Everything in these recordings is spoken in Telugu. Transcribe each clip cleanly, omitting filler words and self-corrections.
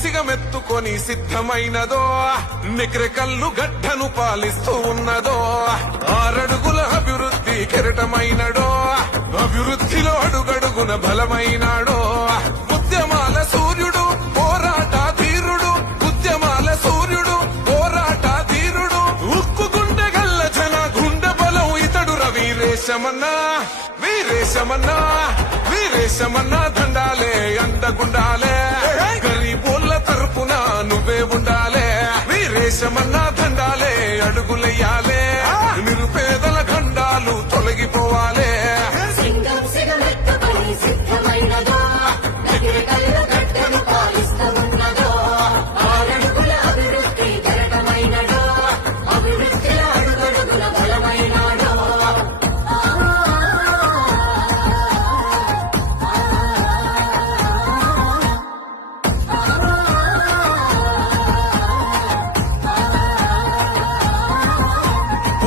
సిగమెత్తుకొని సిద్ధమైనదో నిక్రెకల్లు గడ్డను పాలిస్తూ ఉన్నదో 6 అడుగుల అభివృద్ధి కెరటమైనడో అభివృద్ధిలో అడుగడుగున బలమైనాడో ఉద్యమాల సూర్యుడు పోరాట ధీరుడు ఉద్యమాల సూర్యుడు పోరాట ధీరుడు ఉక్కు గుండె గల్ల జన గుండె బలం ఇతడు వీరేశమన్నా వీరేశమన్నా వీరేశమన్నా దండాలే అండగుండాలే గరీబోళ్ళ తరపున నువ్వే ఉండాలే వీరేశమన్నా దండాలే అడుగులెయ్యాలే నిరుపేదల గండాలు తొలగిపోవాలే సింగం సిగమెత్తుకొని సిద్ధమైనదో నకిరేకల్లు గడ్డను పాలిస్తూ ఉన్నదో 6 అడుగుల అభివృద్ధి కెరటమైనదో అభివృద్ధిలో అడుగడుగున బలమైనాడో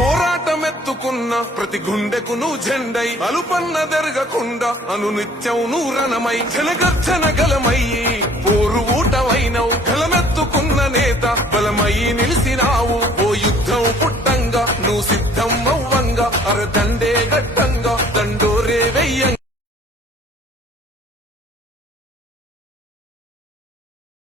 పోరాటమెత్తుకున్న ప్రతి గుండెకు నువ్వు జెండై అలుపన్న జరగకుండా అనునిత్యం నూరణమై జనగర్జన గలమయ్యి పోరు ఊటమైనవు గలమెత్తుకున్న నేత బలమయ్యి నిలిసినావు ఓ యుద్ధం పుట్టంగా నువ్వు సిద్ధం అవ్వంగా అరదండే గట్టంగా దండ